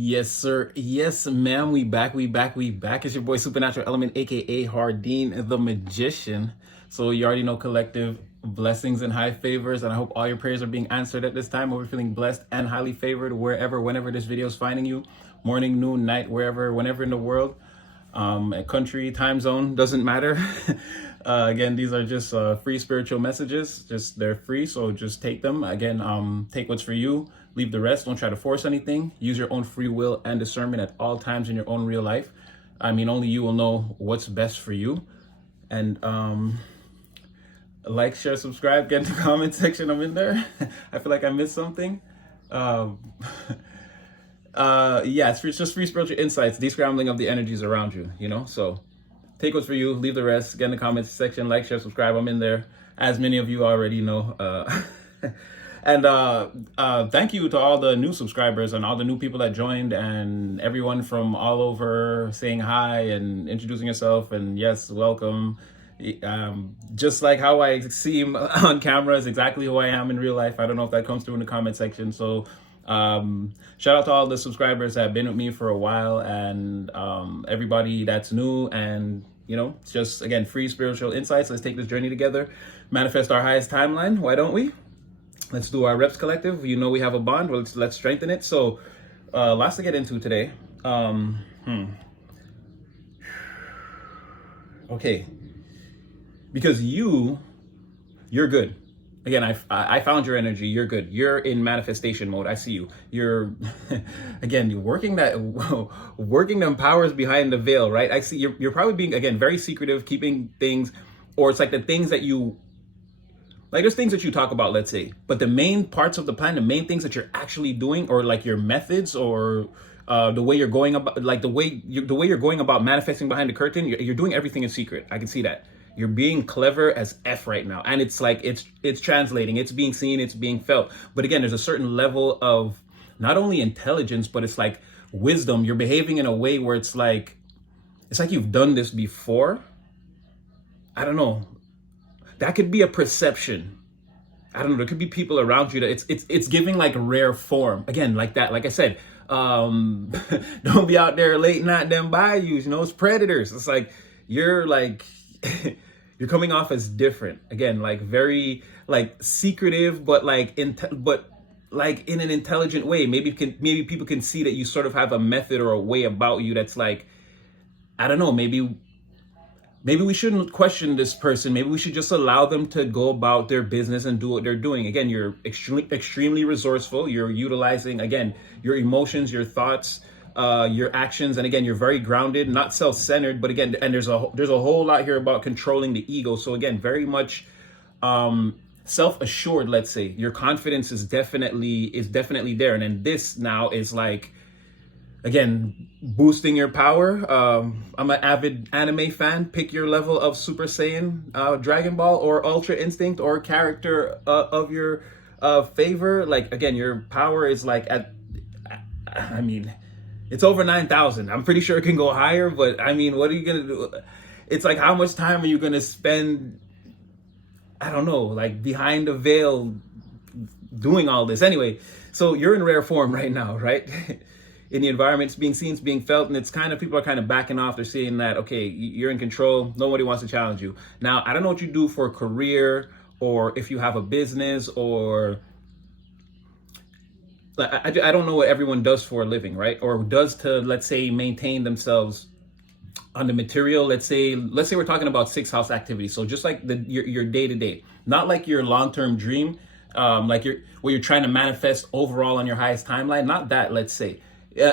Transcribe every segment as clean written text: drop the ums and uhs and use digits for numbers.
Yes, sir. Yes, ma'am. We back. It's your boy Supernatural Element, aka Hardeen the Magician. So you already know collective blessings and high favors, and I hope all your prayers are being answered at this time. Hope you're feeling blessed and highly favored whenever this video is finding you. Morning, noon, night, whenever in the world. A country, time zone, doesn't matter. Again, these are just free spiritual messages. They're free, so just take them. Again, take what's for you, leave the rest. Don't try to force anything. Use your own free will and discernment at all times in your own real life. I mean, only you will know what's best for you. And like, share, subscribe, get in the comment section. I'm in there. I feel like I missed something. Yeah, it's just free spiritual insights, descrambling of the energies around you, so take what's for you, leave the rest, get in the comments section, like, share, subscribe. I'm in there, as many of you already know. And thank you to all the new subscribers and all the new people that joined, and everyone from all over saying hi and introducing yourself, and yes, welcome. Just like how I seem on camera is exactly who I am in real life. I don't know if that comes through in the comment section. So shout out to all the subscribers that have been with me for a while, and everybody that's new, and it's just, again, free spiritual insights. Let's take this journey together, manifest our highest timeline. Why don't we? Let's do our reps collective. We have a bond. Well, let's strengthen it. So lots to get into today. Okay, because you're good. Again, I found your energy. You're good. You're in manifestation mode. I see you. You're again, you're working them powers behind the veil, right? I see you're probably being, again, very secretive, keeping things, or it's like the things that you like. There's things that you talk about, let's say, but the main parts of the plan, the main things that you're actually doing, or like your methods, or the way you're going about, like the way you're going about manifesting behind the curtain, you're doing everything in secret. I can see that. You're being clever as F right now. And it's like, it's translating, it's being seen, it's being felt. But again, there's a certain level of not only intelligence, but it's like wisdom. You're behaving in a way where it's like you've done this before. I don't know. That could be a perception. I don't know. There could be people around you that it's giving like rare form. Again, like that, like I said, don't be out there late night them bayous, it's predators. It's like, you're like, you're coming off as different, again, like very like secretive, but like in an intelligent way. Maybe people can see that you sort of have a method or a way about you that's like, I don't know, maybe we shouldn't question this person. Maybe we should just allow them to go about their business and do what they're doing. Again, you're extremely resourceful. You're utilizing, again, your emotions, your thoughts, your actions, and again, you're very grounded, not self-centered, but again, and there's a whole lot here about controlling the ego. So again, very much self-assured, let's say. Your confidence is definitely there. And then this now is like, again, boosting your power. I'm an avid anime fan. Pick your level of Super Saiyan, Dragon Ball, or Ultra Instinct, or character of your favor. Like, again, your power is like it's over 9,000. I'm pretty sure it can go higher, but I mean, what are you going to do? It's like, how much time are you going to spend, I don't know, like behind the veil doing all this? Anyway, so you're in rare form right now, right? In the environment, it's being seen, it's being felt, and it's kind of, people are kind of backing off. They're seeing that, okay, you're in control. Nobody wants to challenge you. Now, I don't know what you do for a career, or if you have a business, or I don't know what everyone does for a living, right? Or does to, let's say, maintain themselves on the material. Let's say we're talking about 6th house activity. So just like your day-to-day, not like your long-term dream, like what you're trying to manifest overall on your highest timeline. Not that, let's say.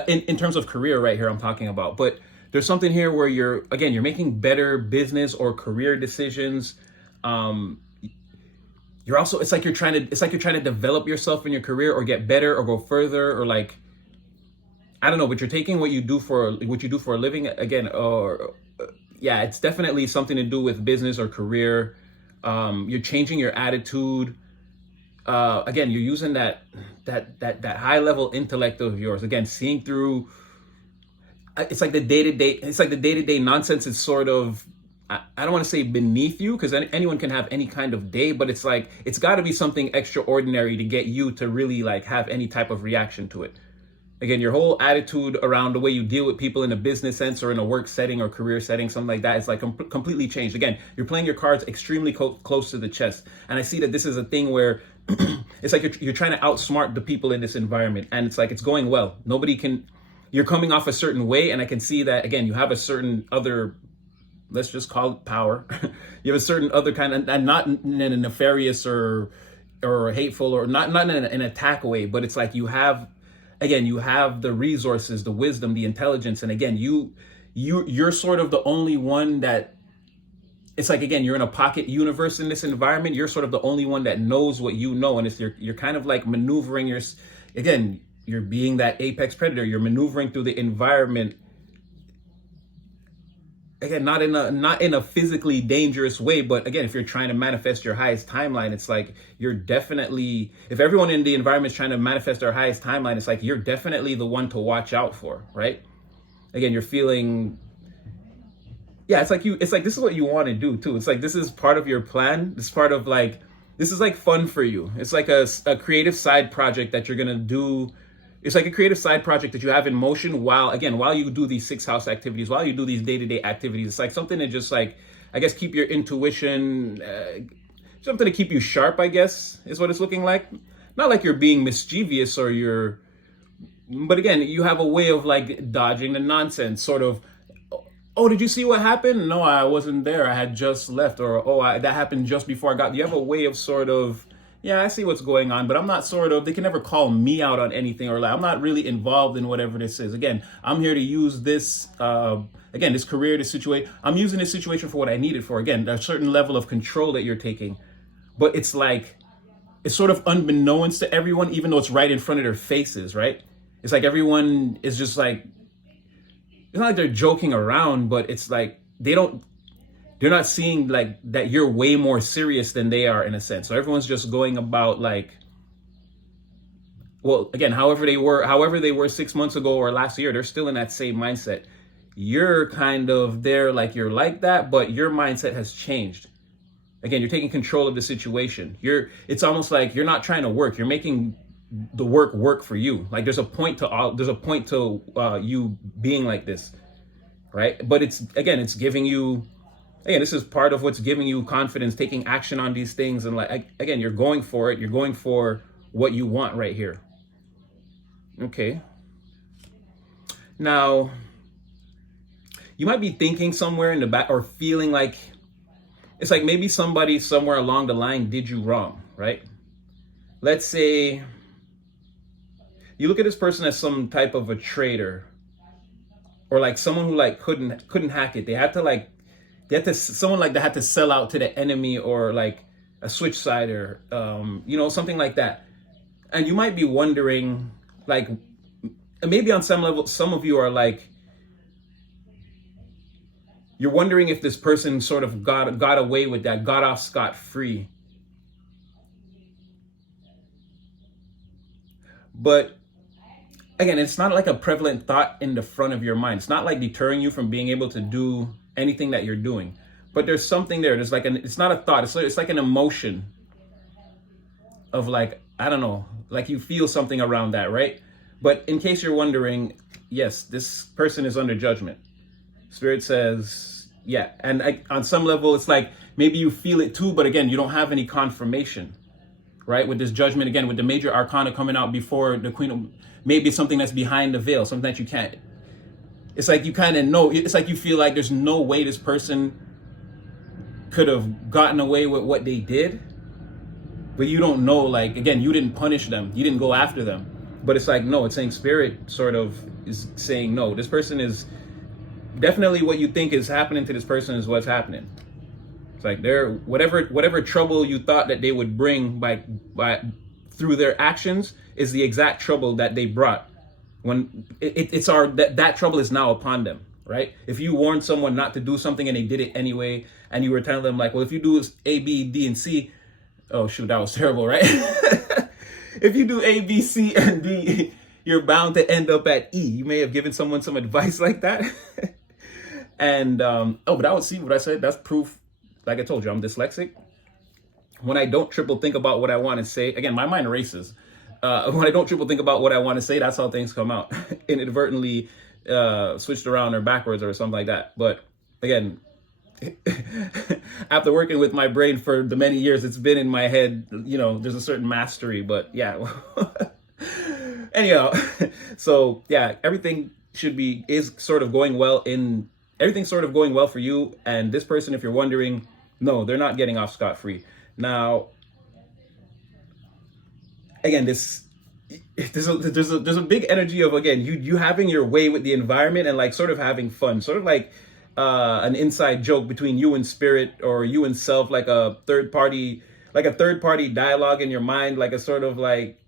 In terms of career right here, I'm talking about. But there's something here where you're making better business or career decisions. You're also, it's like you're trying to develop yourself in your career, or get better, or go further, or like, I don't know, but you're taking what you do for a living, again, or yeah, it's definitely something to do with business or career. You're changing your attitude. Again, you're using that high level intellect of yours, again, seeing through. It's like the day-to-day nonsense is sort of, I don't want to say beneath you, because anyone can have any kind of day, but it's like, it's got to be something extraordinary to get you to really like have any type of reaction to it. Again, your whole attitude around the way you deal with people in a business sense or in a work setting or career setting, something like that, is like completely changed. Again, you're playing your cards extremely close to the chest. And I see that this is a thing where it's like you're trying to outsmart the people in this environment. And it's like it's going well. Nobody can, you're coming off a certain way. And I can see that, again, you have a certain other, let's just call it power. You have a certain other kind of, and not in a nefarious or hateful or not in an attack way, but it's like you have, again, you have the resources, the wisdom, the intelligence, and again, you're sort of the only one that, it's like, again, you're in a pocket universe in this environment. You're sort of the only one that knows what you know, and it's you're kind of like maneuvering your, again, you're being that apex predator. You're maneuvering through the environment. Again, not in a physically dangerous way, but again, if you're trying to manifest your highest timeline, it's like you're definitely, if everyone in the environment is trying to manifest their highest timeline, it's like you're definitely the one to watch out for, right? Again, you're feeling, yeah, it's like this is what you want to do too. It's like this is part of your plan. It's part of like, this is like fun for you. It's like a creative side project that you're gonna do. It's like a creative side project that you have in motion while you do these 6th house activities, while you do these day-to-day activities. It's like something to just like, I guess, keep your intuition, something to keep you sharp, I guess, is what it's looking like. Not like you're being mischievous but again, you have a way of like dodging the nonsense, sort of, oh, did you see what happened? No, I wasn't there. I had just left. Or, oh, that happened just before I got, you have a way of sort of, yeah, I see what's going on, but I'm not they can never call me out on anything, or like, I'm not really involved in whatever this is. Again, I'm here to use this, this career, this situation. I'm using this situation for what I need it for. Again, a certain level of control that you're taking, but it's like, it's sort of unbeknownst to everyone, even though it's right in front of their faces, right? It's like everyone is just like, it's not like they're joking around, but it's like, they're not seeing like that you're way more serious than they are, in a sense. So everyone's just going about like, well, again, however they were 6 months ago or last year, they're still in that same mindset. You're kind of there, like you're like that, but your mindset has changed. Again, you're taking control of the situation. It's almost like you're not trying to work. You're making the work for you. Like there's a point to you being like this, right? But it's giving you, again, this is part of what's giving you confidence, taking action on these things. And like, again, you're going for it. You're going for what you want right here. Okay. Now, you might be thinking somewhere in the back, or feeling like, it's like maybe somebody somewhere along the line did you wrong, right? Let's say you look at this person as some type of a traitor, or like someone who like couldn't hack it. They had to someone like that had to sell out to the enemy, or like a switch sider, something like that. And you might be wondering, like, maybe on some level, some of you are like, you're wondering if this person sort of got away with that, got off scot-free. But again, it's not like a prevalent thought in the front of your mind. It's not like deterring you from being able to do anything that you're doing. But there's something there. There's like it's not a thought. It's like an emotion of like, I don't know, like you feel something around that, right? But in case you're wondering, yes, this person is under judgment. Spirit says, yeah. And on some level, it's like maybe you feel it too, but again, you don't have any confirmation, right? With this judgment, again, with the major arcana coming out before the queen of, maybe it's something that's behind the veil, something that you can't, it's like you kind of know, it's like you feel like there's no way this person could have gotten away with what they did, but you don't know, like, again, you didn't punish them, you didn't go after them, but it's like, no, it's saying Spirit sort of is saying, no, this person is definitely, what you think is happening to this person is what's happening. It's like they're whatever trouble you thought that they would bring by through their actions is the exact trouble that they brought. When that trouble is now upon them, right? If you warned someone not to do something and they did it anyway, and you were telling them like, well, if you do A, B, D, and C, oh shoot, that was terrible, right? If you do A, B, C, and D, you're bound to end up at E. You may have given someone some advice like that. And but that was, see what I said? That's proof. Like I told you, I'm dyslexic. When I don't triple think about what I want to say, again, my mind races. when I don't triple think about what I want to say, that's how things come out. Inadvertently switched around or backwards or something like that. But again, after working with my brain for the many years it's been in my head, there's a certain mastery. But yeah. Anyhow, so yeah, everything's sort of going well for you. And this person, if you're wondering, no, they're not getting off scot-free. Now, again, there's a big energy of, again, you having your way with the environment and like sort of having fun, sort of like an inside joke between you and spirit, or you and self, like a third party dialogue in your mind, like a sort of like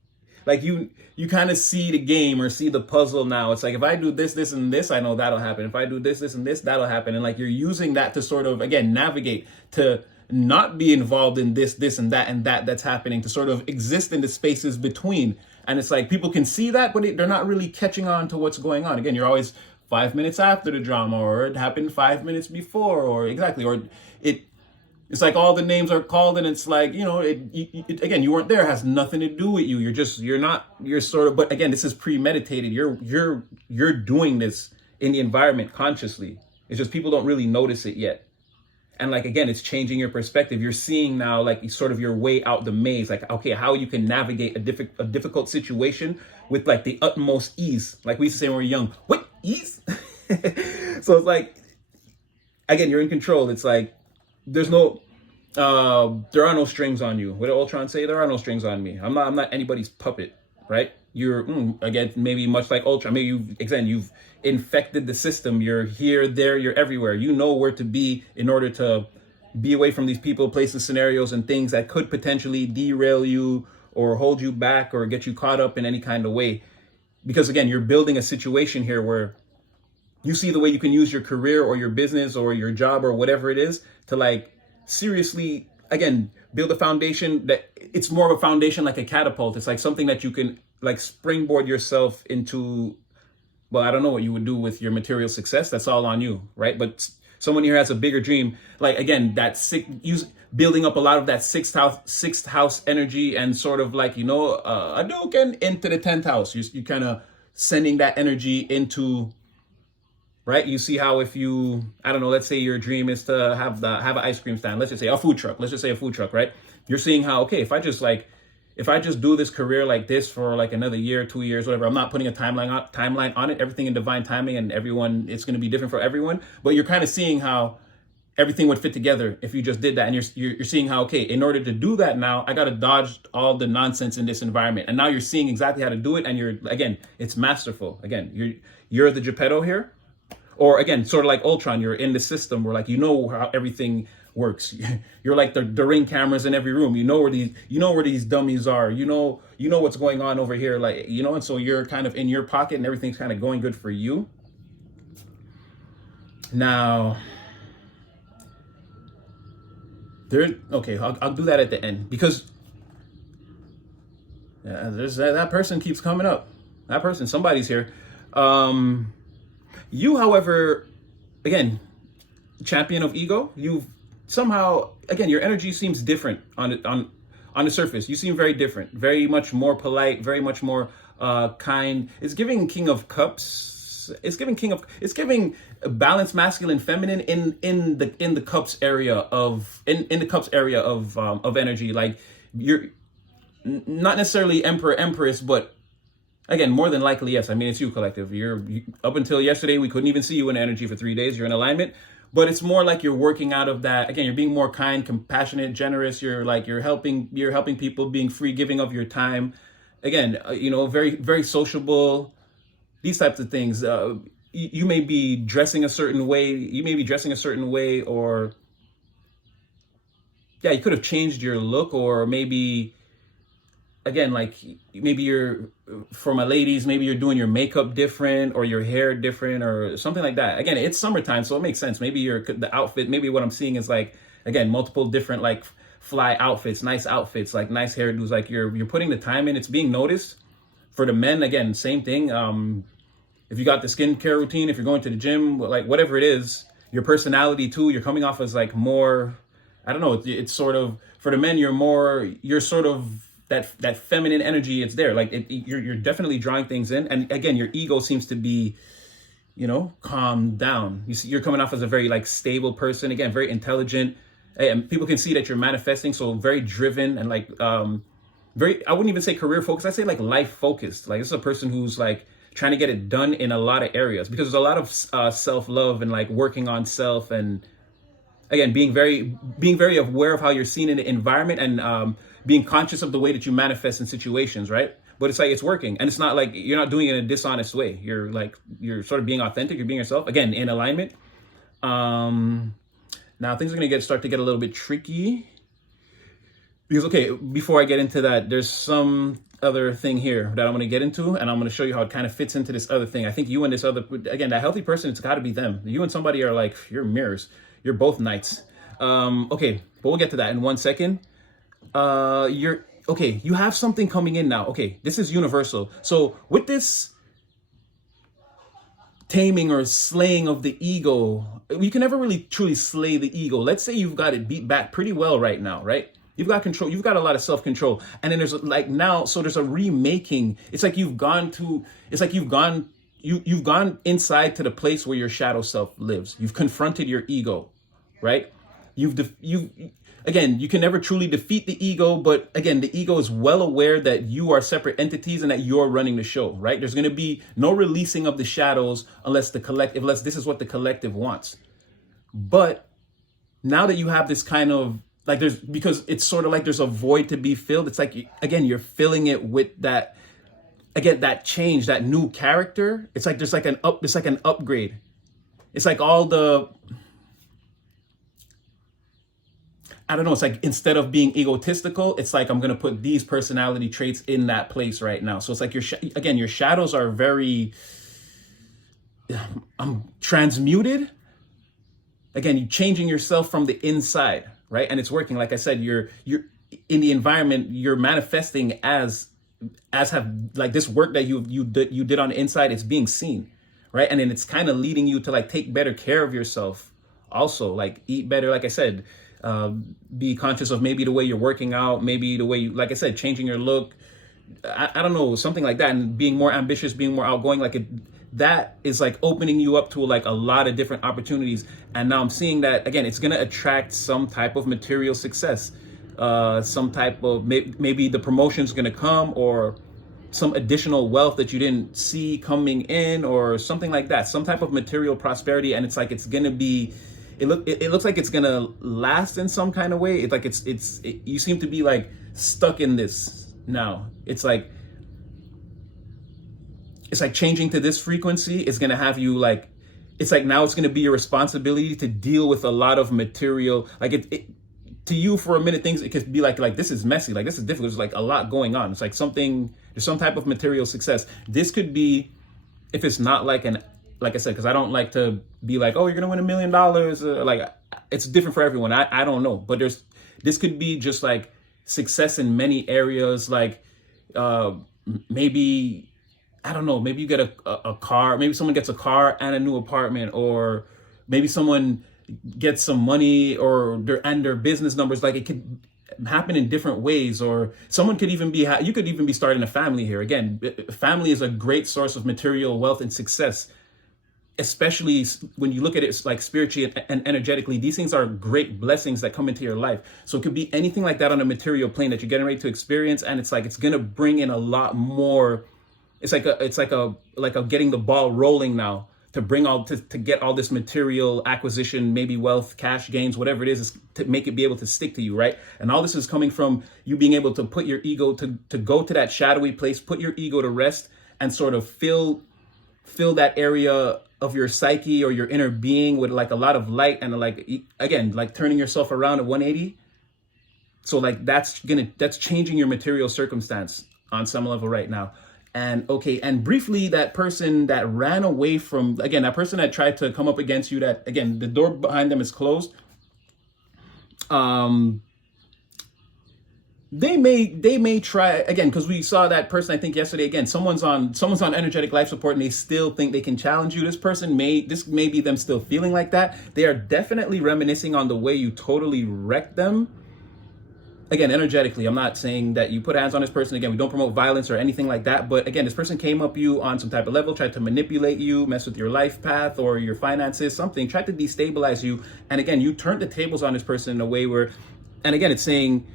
you kind of see the game or see the puzzle now. It's like, if I do this, and this, I know that'll happen. If I do this, and this, that'll happen. And like, you're using that to sort of, again, navigate, to not be involved in this, and that's happening, to sort of exist in the spaces between. And it's like, people can see that, but they're not really catching on to what's going on. Again, you're always 5 minutes after the drama, or it happened 5 minutes before, or exactly, or it's like all the names are called, and it's like, again, you weren't there. It has nothing to do with you. You're sort of, but again, this is premeditated. You're doing this in the environment consciously. It's just people don't really notice it yet. And like, again, it's changing your perspective. You're seeing now, like, sort of your way out the maze, like, okay, how you can navigate a difficult situation with like the utmost ease. Like we used to say when we were young, what, ease? So it's like, again, you're in control. It's like, there are no strings on you. What did Ultron say? There are no strings on me. I'm not anybody's puppet, right? You're, again, maybe much like Ultron. Maybe you've infected the system. You're here, there, you're everywhere. You know where to be in order to be away from these people, places, scenarios, and things that could potentially derail you or hold you back or get you caught up in any kind of way. Because again, you're building a situation here where you see the way you can use your career or your business or your job or whatever it is to like seriously, again, build a foundation that it's more of a foundation like a catapult. It's like something that you can like springboard yourself into. Well, I don't know what you would do with your material success. That's all on you, right? But someone here has a bigger dream. Like, again, building up a lot of that sixth house energy, and sort of like, a Hadouken into the 10th house. You kind of sending that energy into, right? You see how if you, I don't know, let's say your dream is to have an ice cream stand. Let's just say a food truck. Right? You're seeing how, okay, if I just do this career like this for like another year, 2 years, whatever, I'm not putting a timeline on it, everything in divine timing, and it's going to be different for everyone. But you're kind of seeing how everything would fit together if you just did that. And you're seeing how, okay, in order to do that now, I got to dodge all the nonsense in this environment. And now you're seeing exactly how to do it. And again, it's masterful. Again, you're the Geppetto here. Or again, sort of like Ultron, you're in the system where like, how everything works. You're like the ring cameras in every room. You know where these dummies are. You know what's going on over here. Like, and so you're kind of in your pocket and everything's kind of going good for you. Now, I'll do that at the end, because that person keeps coming up. Somebody's here. You, however, again, champion of ego, you've somehow, again, your energy seems different on the surface. You seem very different, very much more polite, very much more kind. It's giving King of Cups. It's giving balanced masculine, feminine in the cups area of of energy. Like, you're not necessarily emperor, empress, but again, more than likely, yes. I mean, it's you, collective. Up until yesterday, we couldn't even see you in energy for 3 days. You're in alignment, but it's more like you're working out of that. Again, you're being more kind, compassionate, generous. You're helping people, being free, giving of your time. Again, very, very sociable. These types of things. You may be dressing a certain way. Or yeah, you could have changed your look, or maybe. Again, like maybe for my ladies, maybe you're doing your makeup different or your hair different or something like that. Again, it's summertime, so it makes sense. Maybe the outfit, maybe what I'm seeing is like, again, multiple different like fly outfits, nice outfits, like nice hairdos. Like you're putting the time in, it's being noticed. For the men, again, same thing. If you got the skincare routine, if you're going to the gym, like whatever it is, your personality too, you're coming off as like more, I don't know, it's sort of, for the men, you're sort of that feminine energy, it's there. Like you're definitely drawing things in. And again, your ego seems to be, calm down. You're coming off as a very like stable person. Again, very intelligent. And people can see that you're manifesting. So very driven and like, I wouldn't even say career focused. I say like life focused. Like this is a person who's like trying to get it done in a lot of areas, because there's a lot of self-love and like working on self, and again, being very aware of how you're seen in the environment, and being conscious of the way that you manifest in situations, right? But it's like it's working, and it's not like you're not doing it in a dishonest way. You're sort of being authentic. You're being yourself, again, in alignment. Now things are gonna start to get a little bit tricky, because okay, before I get into that, there's some other thing here that I'm going to get into, and I'm going to show you how it kind of fits into this other thing. I think you and this other, again, that healthy person, it's got to be them. You and somebody are like, you're mirrors. You're both knights. Okay, but we'll get to that in 1 second. You have something coming in now. Okay, this is universal. So with this taming or slaying of the ego, you can never really truly slay the ego. Let's say you've got it beat back pretty well right now, right? You've got control. You've got a lot of self-control. And then there's like now, so there's a remaking. It's like you've gone inside to the place where your shadow self lives. You've confronted your ego, right? Again, you can never truly defeat the ego, but again, the ego is well aware that you are separate entities and that you're running the show, right? There's going to be no releasing of the shadows unless this is what the collective wants. But now that you have this kind of, like because it's sort of like there's a void to be filled. It's like, again, you're filling it with that, again, that change, that new character. It's like there's like it's like an upgrade. It's like all the, I don't know, it's like instead of being egotistical, it's like I'm going to put these personality traits in that place right now. So it's like your shadows are very transmuted. Again, you're changing yourself from the inside. Right. And it's working. Like I said, you're in the environment, you're manifesting as have like this work that you did on the inside, it's being seen. Right. And then it's kind of leading you to like take better care of yourself. Also, like eat better. Like I said, be conscious of maybe the way you're working out, maybe the way you, like I said, changing your look. I don't know, something like that. And being more ambitious, being more outgoing, that is like opening you up to like a lot of different opportunities. And now I'm seeing that, again, it's going to attract some type of material success, some type of, maybe the promotion's going to come, or some additional wealth that you didn't see coming in, or something like that, some type of material prosperity. And it's like, it's going to be, it looks like it's going to last in some kind of way. It's like, you seem to be like stuck in this now. It's like changing to this frequency is going to have you like, it's like now it's going to be your responsibility to deal with a lot of material. Like to you for a minute, things, it could be like this is messy. Like this is difficult. There's like a lot going on. It's like there's some type of material success. This could be, if it's not like I said, because I don't like to be like, oh, you're going to win $1 million. Like it's different for everyone. I don't know. But this could be just like success in many areas. Like maybe, I don't know, maybe you get a car, maybe someone gets a car and a new apartment, or maybe someone gets some money, or their business numbers. Like it could happen in different ways, or someone could even you could even be starting a family here. Again, family is a great source of material wealth and success, especially when you look at it like spiritually and energetically. These things are great blessings that come into your life. So it could be anything like that on a material plane that you're getting ready to experience. And it's like, it's going to bring in a lot more. It's like a getting the ball rolling now to get all this material acquisition, maybe wealth, cash gains, whatever it is to make it be able to stick to you, right? And all this is coming from you being able to put your ego to go to that shadowy place, put your ego to rest, and sort of fill that area of your psyche or your inner being with like a lot of light, and like, again, like turning yourself around at 180. So like that's changing your material circumstance on some level right now. And okay, and briefly, that person that ran away from, again, that person that tried to come up against you, that, again, the door behind them is closed. They may try again, because we saw that person, I think yesterday, again, someone's on energetic life support and they still think they can challenge you. This may be them still feeling like that. They are definitely reminiscing on the way you totally wrecked them. again, energetically, I'm not saying that you put hands on this person. Again, we don't promote violence or anything like that. But again, this person came up you on some type of level, tried to manipulate you, mess with your life path or your finances, something, tried to destabilize you. And again, you turned the tables on this person in a way where, and again, it's saying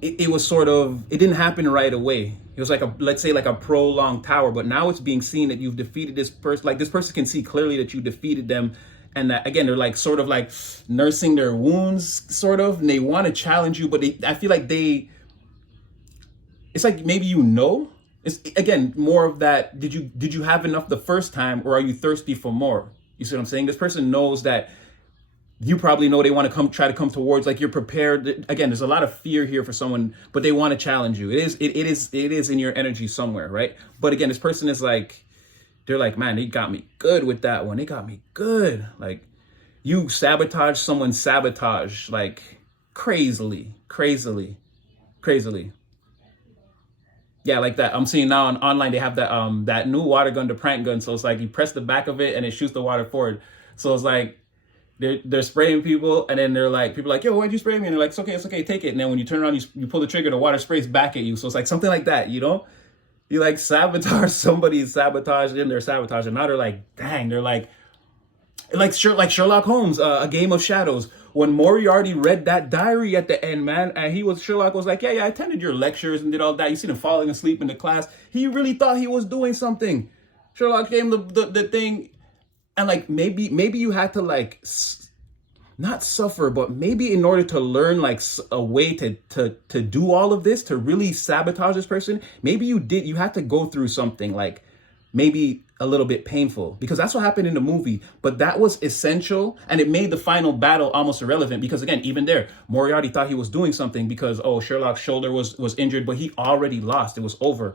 it was sort of, it didn't happen right away. It was like let's say like a prolonged tower, but now it's being seen that you've defeated this person. Like this person can see clearly that you defeated them. And that, again, they're like sort of like nursing their wounds, sort of, and they want to challenge you, but I feel like it's like maybe it's again more of that. Did you have enough the first time, or are you thirsty for more? You see what I'm saying? This person knows that you probably know they want to try to come towards, like you're prepared. Again, there's a lot of fear here for someone, but they want to challenge you. It is in your energy somewhere, right? But again, this person is like, they're like, man, they got me good with that one. They got me good. Like, you sabotage someone's sabotage, like crazily. Yeah, like that. I'm seeing now online they have that new water gun, the prank gun. So it's like you press the back of it and it shoots the water forward. So it's like they're spraying people, and then they're like, people are like, yo, why'd you spray me? And they're like, it's okay, take it. And then when you turn around, you pull the trigger, the water sprays back at you. So it's like something like that, you know? You like sabotage somebody's sabotage, and they're sabotaging. Now they're like, dang, they're like Sherlock Holmes, A Game of Shadows. When Moriarty read that diary at the end, man, and Sherlock was like, yeah, I attended your lectures and did all that. You seen him falling asleep in the class. He really thought he was doing something. Sherlock gave him the thing, and like maybe you had to like not suffer, but maybe in order to learn like a way to do all of this, to really sabotage this person, maybe you had to go through something like maybe a little bit painful, because that's what happened in the movie. But that was essential, and it made the final battle almost irrelevant, because again, even there, Moriarty thought he was doing something because, oh, Sherlock's shoulder was injured, but he already lost. It was over.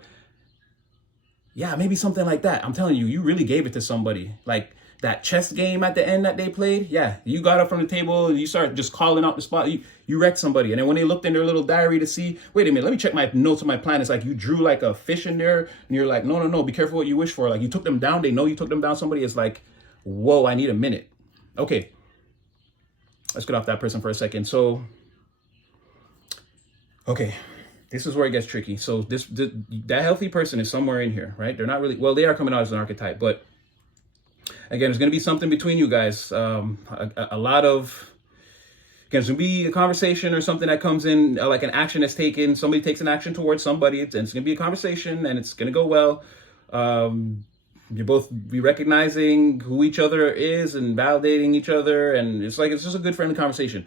Yeah, maybe something like that. I'm telling you, you really gave it to somebody. Like that chess game at the end that they played, yeah, you got up from the table and you start just calling out the spot. You wrecked somebody. And then when they looked in their little diary to see, wait a minute, let me check my notes of my plan. It's like you drew like a fish in there, and you're like, no, be careful what you wish for. Like you took them down. They know you took them down. Somebody is like, whoa, I need a minute. Okay, let's get off that person for a second. So, okay, this is where it gets tricky. So that healthy person is somewhere in here, right? They're not really, well, they are coming out as an archetype, but again, there's going to be something between you guys. A lot of, again, there's going to be a conversation or something that comes in, like an action that's taken. Somebody takes an action towards somebody, and it's going to be a conversation, and it's going to go well. You both be recognizing who each other is and validating each other, and it's just a good friendly conversation.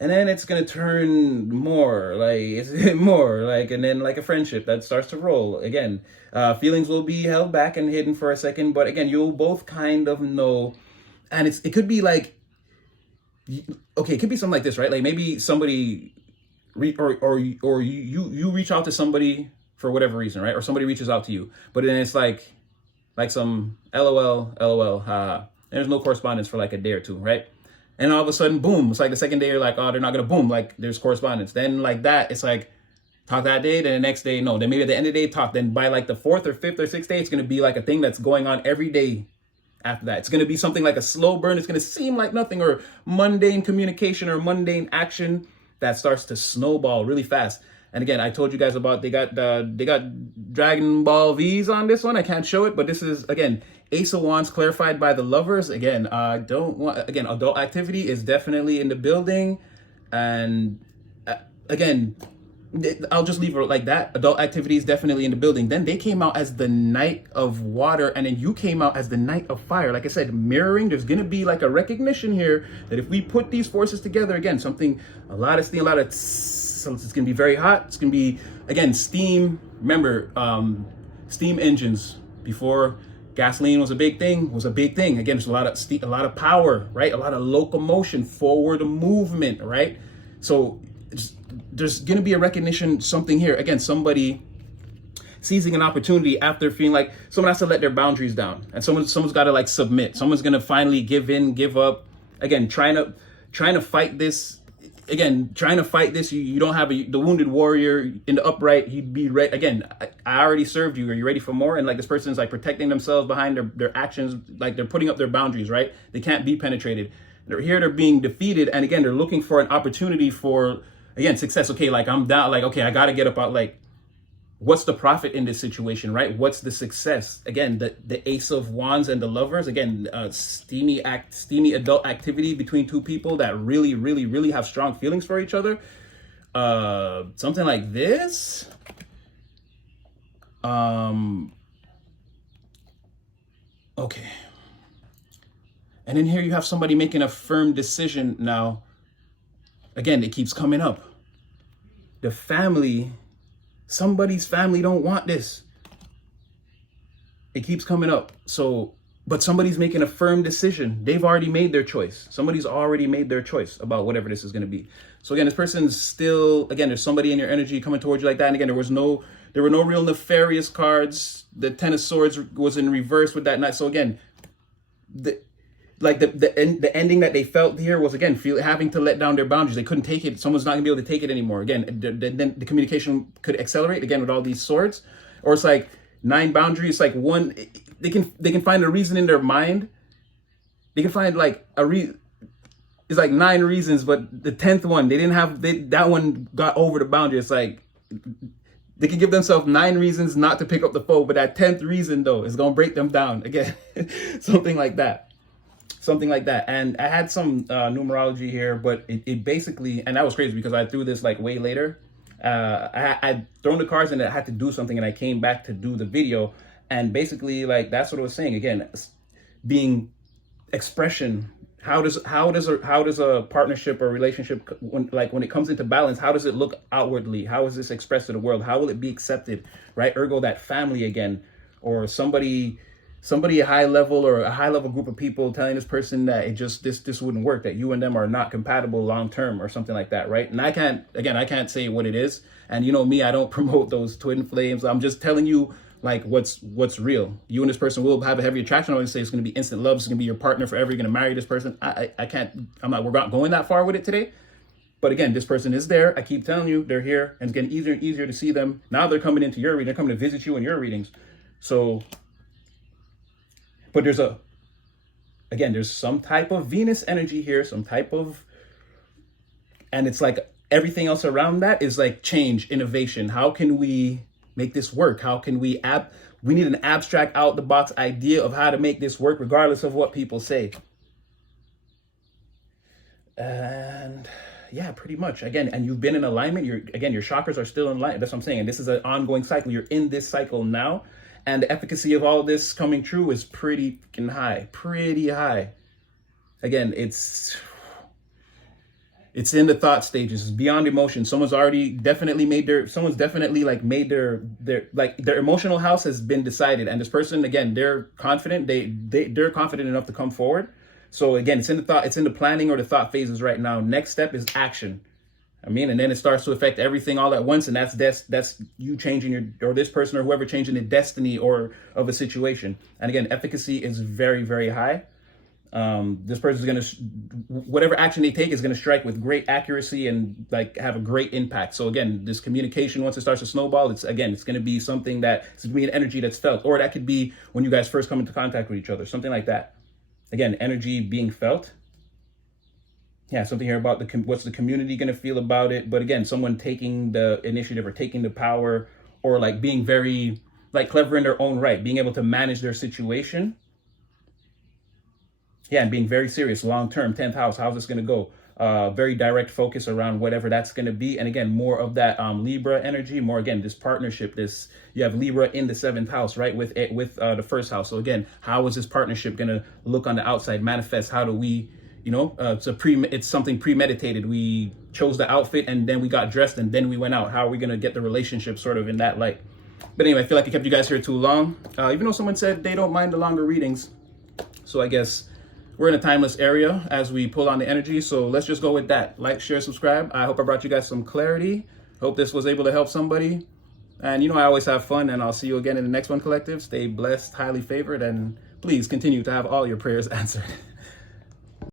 And then it's going to turn more like, and then like a friendship that starts to roll. Again, feelings will be held back and hidden for a second, but again, you'll both kind of know. And it could be like, okay, it could be something like this, right? Like maybe somebody or you reach out to somebody for whatever reason, right? Or somebody reaches out to you, but then it's like some LOL, haha. There's no correspondence for like a day or two, right? And all of a sudden, boom, it's like the second day you're like, oh, they're not going to boom. Like there's correspondence. Then like that, it's like talk that day. Then the next day, no. Then maybe at the end of the day, talk. Then by like the 4th or 5th or 6th day, it's going to be like a thing that's going on every day after that. It's going to be something like a slow burn. It's going to seem like nothing, or mundane communication or mundane action that starts to snowball really fast. And again, I told you guys about they got Dragon Ball V's on this one. I can't show it, but this is, again, Ace of Wands clarified by the Lovers. Again, adult activity is definitely in the building. And again, I'll just leave it like that. Adult activity is definitely in the building. Then they came out as the Knight of Water, and then you came out as the Knight of Fire. Like I said, mirroring. There's going to be like a recognition here that if we put these forces together, again, a lot of steam, so it's going to be very hot. It's going to be, again, steam. Remember, steam engines before gasoline was a big thing. Again, there's a lot of power, right? A lot of locomotion, forward movement, right? So there's going to be a recognition, something here. Again, somebody seizing an opportunity after feeling like someone has to let their boundaries down, and someone's got to like submit. Someone's going to finally give in, give up. Again, trying to fight this. You don't have the wounded warrior in the upright. You'd be ready. Again, I already served you. Are you ready for more? And like this person's like protecting themselves behind their actions. Like they're putting up their boundaries, right? They can't be penetrated. They're being defeated. And again, they're looking for an opportunity for, again, success. Okay, like I'm down, like, okay, I got to get up out, like, what's the profit in this situation, right? What's the success? Again, the Ace of Wands and the Lovers. Again, steamy adult activity between two people that really, really, really have strong feelings for each other. Something like this. Okay. And then here you have somebody making a firm decision now. Again, it keeps coming up. The family, somebody's family don't want this. It keeps coming up. So, but somebody's making a firm decision. They've already made their choice. Somebody's already made their choice about whatever this is going to be. So again, this person's still, again, there's somebody in your energy coming towards you like that. And again, there were no real nefarious cards. The Ten of Swords was in reverse with that knight. So again, the ending that they felt here was, again, having to let down their boundaries. They couldn't take it. Someone's not gonna be able to take it anymore. Again, the communication could accelerate again with all these swords. Or it's like 9 boundaries. Like one, they can find a reason in their mind. They can find like it's like 9 reasons, but the 10th one, that one got over the boundary. It's like they can give themselves 9 reasons not to pick up the phone, but that 10th reason though is gonna break them down again. Something like that. And I had some numerology here, but it basically, and that was crazy because I threw this like way later. I'd thrown the cards and I had to do something, and I came back to do the video, and basically like that's what I was saying again, being expression. How does a partnership or relationship, when it comes into balance, how does it look outwardly? How is this expressed to the world? How will it be accepted, right? Ergo, that family again, or somebody a high level or a high level group of people telling this person that it just this wouldn't work, that you and them are not compatible long term or something like that, right? And I can't say what it is, and you know me, I don't promote those twin flames. I'm just telling you like what's real. You and this person will have a heavy attraction. I always say it's going to be instant love. It's going to be your partner forever. You're going to marry this person. We're not going that far with it today. But again, this person is there. I keep telling you, they're here, and it's getting easier and easier to see them. Now they're coming into your reading. They're coming to visit you in your readings. So, but there's some type of Venus energy here, and it's like everything else around that is like change, innovation. How can we make this work? How can we need an abstract, out the box idea of how to make this work, regardless of what people say. And yeah, pretty much. Again, and you've been in alignment. Your chakras are still in line. That's what I'm saying. And this is an ongoing cycle. You're in this cycle now. And the efficacy of all this coming true is pretty high. Again, it's in the thought stages. It's beyond emotion. Someone's definitely made their emotional house has been decided. And this person, again, they're confident. They're confident enough to come forward. So again, it's in the planning or the thought phases right now. Next step is action. And then it starts to affect everything all at once, and that's you changing or this person or whoever changing the destiny or of a situation. And again, efficacy is very, very high. This person is whatever action they take is gonna strike with great accuracy and like have a great impact. So again, this communication, once it starts to snowball, it's gonna be something it's gonna be an energy that's felt, or that could be when you guys first come into contact with each other, something like that. Again, energy being felt. Yeah, something here about what's the community going to feel about it. But again, someone taking the initiative or taking the power, or like being very like clever in their own right, being able to manage their situation. Yeah, and being very serious, long-term, 10th house, how's this going to go? Very direct focus around whatever that's going to be. And again, more of that Libra energy, more again, this partnership, you have Libra in the 7th house, right? With the 1st house. So again, how is this partnership going to look on the outside, manifest? How do we, it's something premeditated. We chose the outfit and then we got dressed and then we went out. How are we going to get the relationship sort of in that light? But anyway, I feel like I kept you guys here too long, even though someone said they don't mind the longer readings. So I guess we're in a timeless area as we pull on the energy. So let's just go with that. Like, share, subscribe. I hope I brought you guys some clarity. Hope this was able to help somebody. And I always have fun, and I'll see you again in the next one, collective. Stay blessed, highly favored, and please continue to have all your prayers answered.